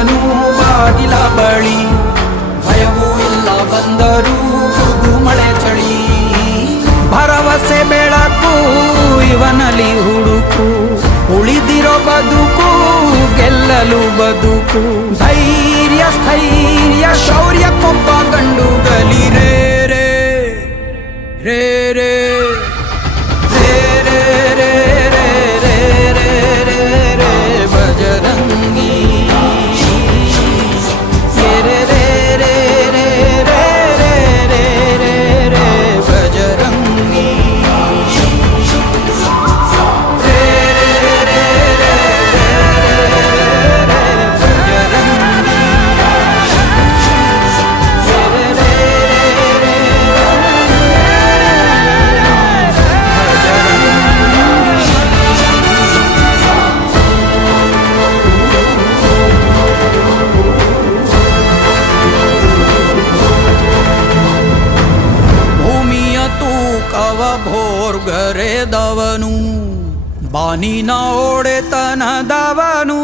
ನಿಂತನು ಬಾಗಿಲ ಬಳಿ, ಭಯವೂ ಇಲ್ಲ ಬಂದರೂ ಗುಡುಗು ಮಳೆ ಚಳಿ. ಭರವಸೆ ಬೆಳಕು ಇವನಲ್ಲಿ ಹುಡುಕು, ಉಳಿದಿರೋ ಬದುಕು ಗೆಲ್ಲಲು ಬದುಕು. ಧೈರ್ಯ ಸ್ಥೈರ್ಯ ಶೌರ್ಯಕ್ಕೊಬ್ಬ ಗಂಡುಗಲಿ ರೇ ರೇ ರೇ ರೇ ರೇ ರೇ ರೇ ರೇ ರೇ ರೇ ರೇ ಬಜರಂಗಿ ರೇ ರೇ ರೇ ರೇ ರೇ ರೇ ರೇ ರೇ ರೇ ಬಜರಂಗಿ ರೇ ರೇ ರೇ ರೇ ರೇ ಬಜರಂಗಿ ಭೂಮಿಯ ತೂಕವ ಭೋರ್ಗರೆದವನು, ಬಾನಿನ ಒಡೆತನದವನು.